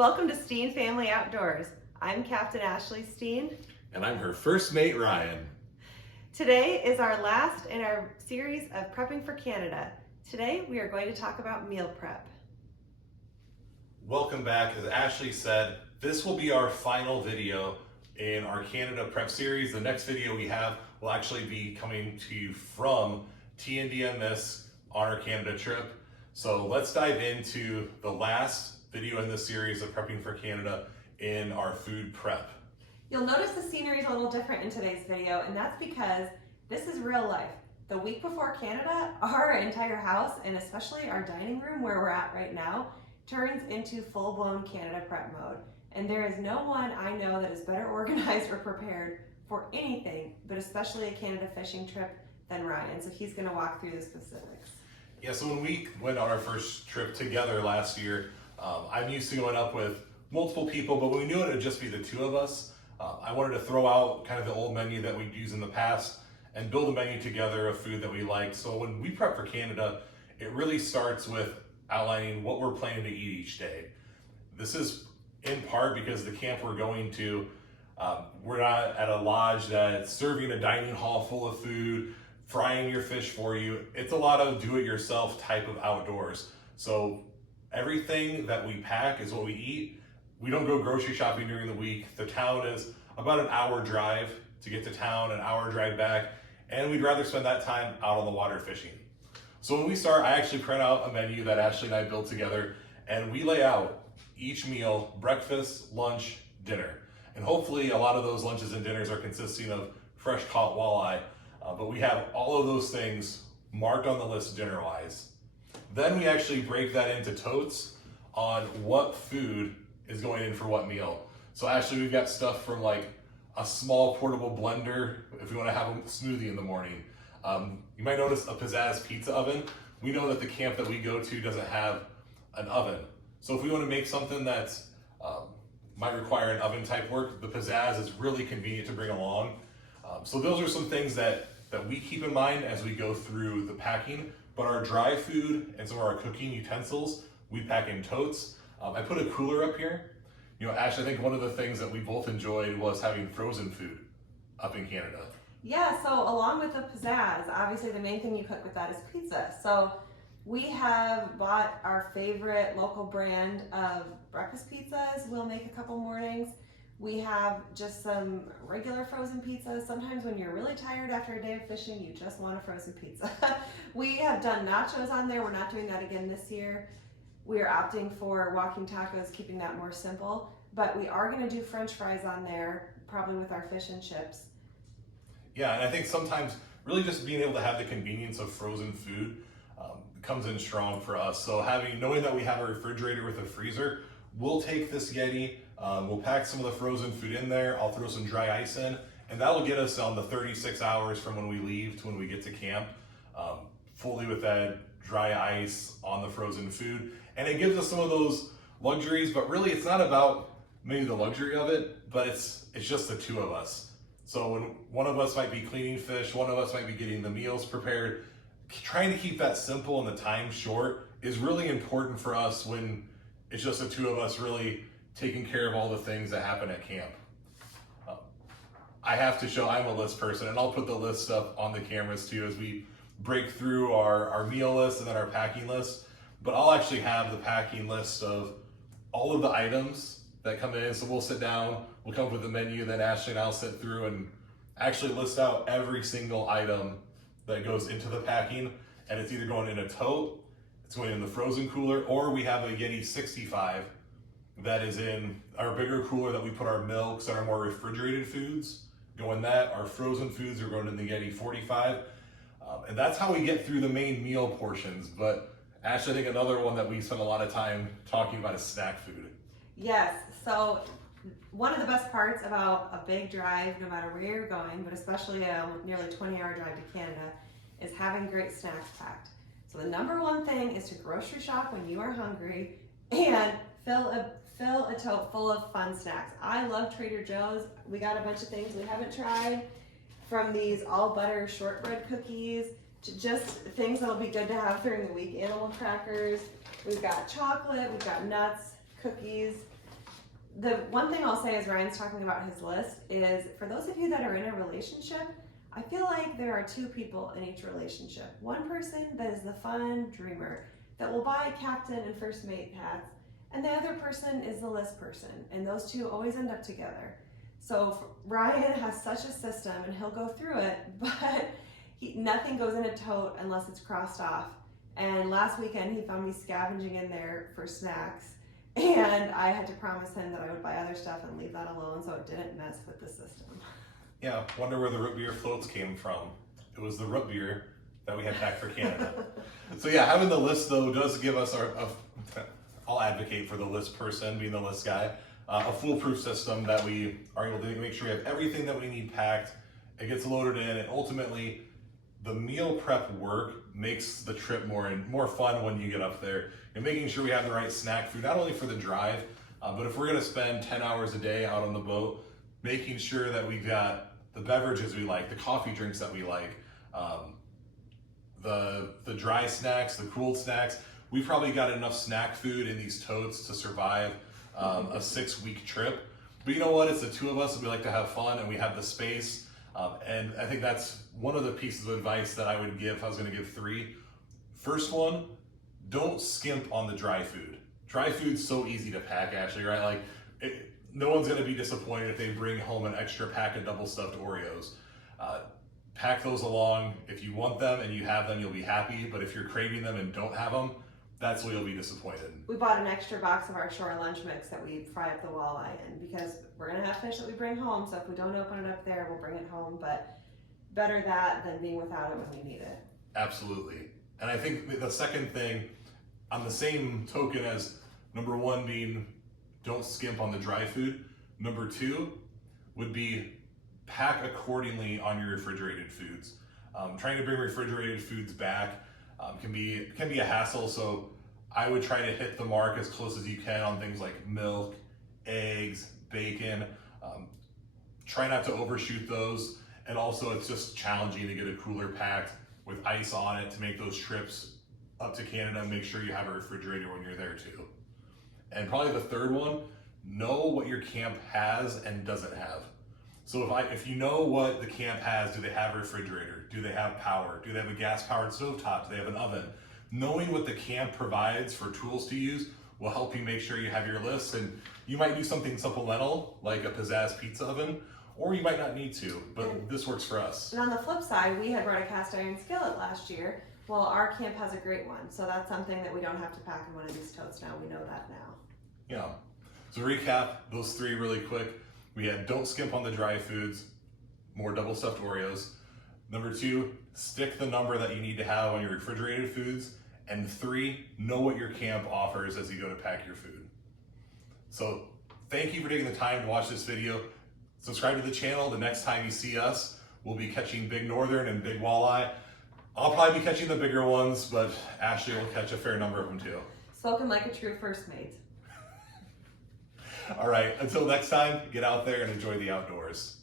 Welcome to Steen Family Outdoors. I'm Captain Ashley Steen. And I'm her first mate, Ryan. Today is our last in our series of Prepping for Canada. Today we are going to talk about meal prep. Welcome back. As Ashley said, this will be our final video in our Canada prep series. The next video we have will actually be coming to you from TNDMS on our Canada trip. So let's dive into the last video in this series of Prepping for Canada in our food prep. You'll notice the scenery is a little different in today's video, and that's because this is real life. The week before Canada, our entire house, and especially our dining room where we're at right now, turns into full-blown Canada prep mode. And there is no one I know that is better organized or prepared for anything, but especially a Canada fishing trip, than Ryan. So he's gonna walk through the specifics. Yeah, so when we went on our first trip together last year, I'm used to going up with multiple people, but we knew it would just be the two of us. I wanted to throw out kind of the old menu that we'd used in the past and build a menu together of food that we liked. So when we prep for Canada, it really starts with outlining what we're planning to eat each day. This is in part because the camp we're going to, we're not at a lodge that's serving a dining hall full of food, frying your fish for you. It's a lot of do-it-yourself type of outdoors. So everything that we pack is what we eat. We don't go grocery shopping during the week. The town is about an hour drive to get to town, an hour drive back, and we'd rather spend that time out on the water fishing. So when we start, I actually print out a menu that Ashley and I built together, and we lay out each meal, breakfast, lunch, dinner. And hopefully a lot of those lunches and dinners are consisting of fresh caught walleye, but we have all of those things marked on the list dinner-wise. Then we actually break that into totes on what food is going in for what meal. So Ashley, we've got stuff from like a small portable blender if we want to have a smoothie in the morning. You might notice a Pizzazz pizza oven. We know that the camp that we go to doesn't have an oven. So if we want to make something that's might require an oven type work, the Pizzazz is really convenient to bring along. So those are some things that we keep in mind as we go through the packing. But our dry food and some of our cooking utensils, we pack in totes. I put a cooler up here. You know, Ash, I think one of the things that we both enjoyed was having frozen food up in Canada. Yeah, so along with the Pizzazz, obviously the main thing you cook with that is pizza. So we have bought our favorite local brand of breakfast pizzas. We'll make a couple mornings. We have just some regular frozen pizzas. Sometimes when you're really tired after a day of fishing, you just want a frozen pizza. We have done nachos on there. We're not doing that again this year. We are opting for walking tacos, keeping that more simple. But we are gonna do French fries on there, probably with our fish and chips. Yeah, and I think sometimes really just being able to have the convenience of frozen food comes in strong for us. So knowing that we have a refrigerator with a freezer, we'll take this Yeti, we'll pack some of the frozen food in there, I'll throw some dry ice in, and that'll get us on the 36 hours from when we leave to when we get to camp, fully with that dry ice on the frozen food. And it gives us some of those luxuries, but really it's not about maybe the luxury of it, but it's just the two of us. So when one of us might be cleaning fish, one of us might be getting the meals prepared, trying to keep that simple and the time short is really important for us when it's just the two of us really taking care of all the things that happen at camp. I have to show I'm a list person, and I'll put the list stuff on the cameras too as we break through our meal list and then our packing list. But I'll actually have the packing list of all of the items that come in. So we'll sit down, we'll come up with a menu, then Ashley and I'll sit through and actually list out every single item that goes into the packing. And it's either going in a tote, it's going in the frozen cooler, or we have a Yeti 65 that is in our bigger cooler that we put our milks and our more refrigerated foods go in that. Our frozen foods are going in the Yeti 45. And that's how we get through the main meal portions. But Ashley, I think another one that we spend a lot of time talking about is snack food. Yes, so one of the best parts about a big drive, no matter where you're going, but especially a nearly 20-hour drive to Canada, is having great snacks packed. So the number one thing is to grocery shop when you are hungry and fill a tote full of fun snacks. I love Trader Joe's. We got a bunch of things we haven't tried, from these all butter shortbread cookies to just things that'll be good to have during the week. Animal crackers. We've got chocolate, we've got nuts, cookies. The one thing I'll say as Ryan's talking about his list is for those of you that are in a relationship, I feel like there are two people in each relationship. One person that is the fun dreamer that will buy captain and first mate hats, and the other person is the list person, and those two always end up together. So Ryan has such a system, and he'll go through it, but nothing goes in a tote unless it's crossed off. And last weekend he found me scavenging in there for snacks, and I had to promise him that I would buy other stuff and leave that alone so it didn't mess with the system. Yeah, wonder where the root beer floats came from. It was the root beer that we had packed for Canada. So yeah, having the list though does give us I'll advocate for the list person, being the list guy, a foolproof system that we are able to make sure we have everything that we need packed. It gets loaded in, and ultimately the meal prep work makes the trip more fun when you get up there. And making sure we have the right snack food, not only for the drive, but if we're gonna spend 10 hours a day out on the boat, making sure that we've got the beverages we like, the coffee drinks that we like, the dry snacks, the cooled snacks. We've probably got enough snack food in these totes to survive a 6-week trip. But you know what? It's the two of us, and we like to have fun, and we have the space. And I think that's one of the pieces of advice that I would give if I was going to give 3. First one, don't skimp on the dry food. Dry food's so easy to pack, Ashley, right? Like, no one's going to be disappointed if they bring home an extra pack of double stuffed Oreos. Pack those along. If you want them and you have them, you'll be happy. But if you're craving them and don't have them, that's where you'll be disappointed. We bought an extra box of our shore lunch mix that we fry up the walleye in because we're gonna have fish that we bring home. So if we don't open it up there, we'll bring it home. But better that than being without it when we need it. Absolutely. And I think the second thing, on the same token as number 1 being don't skimp on the dry food, number 2 would be pack accordingly on your refrigerated foods. Trying to bring refrigerated foods back can be a hassle, so I would try to hit the mark as close as you can on things like milk, eggs, bacon. Try not to overshoot those, and also it's just challenging to get a cooler packed with ice on it to make those trips up to Canada and make sure you have a refrigerator when you're there too. And probably the third one, know what your camp has and doesn't have. So if you know what the camp has, do they have a refrigerator? Do they have power? Do they have a gas-powered stovetop? Do they have an oven? Knowing what the camp provides for tools to use will help you make sure you have your list. And you might do something supplemental, like a Pizzazz pizza oven, or you might not need to, but this works for us. And on the flip side, we had brought a cast iron skillet last year. Well, our camp has a great one. So that's something that we don't have to pack in one of these totes now. We know that now. Yeah. So recap those 3 really quick. We had don't skimp on the dry foods, more double stuffed Oreos. Number 2, stick the number that you need to have on your refrigerated foods. And 3, know what your camp offers as you go to pack your food. So thank you for taking the time to watch this video. Subscribe to the channel. The next time you see us, we'll be catching big northern and big walleye. I'll probably be catching the bigger ones, but Ashley will catch a fair number of them too. Spoken like a true first mate. All right, until next time, get out there and enjoy the outdoors.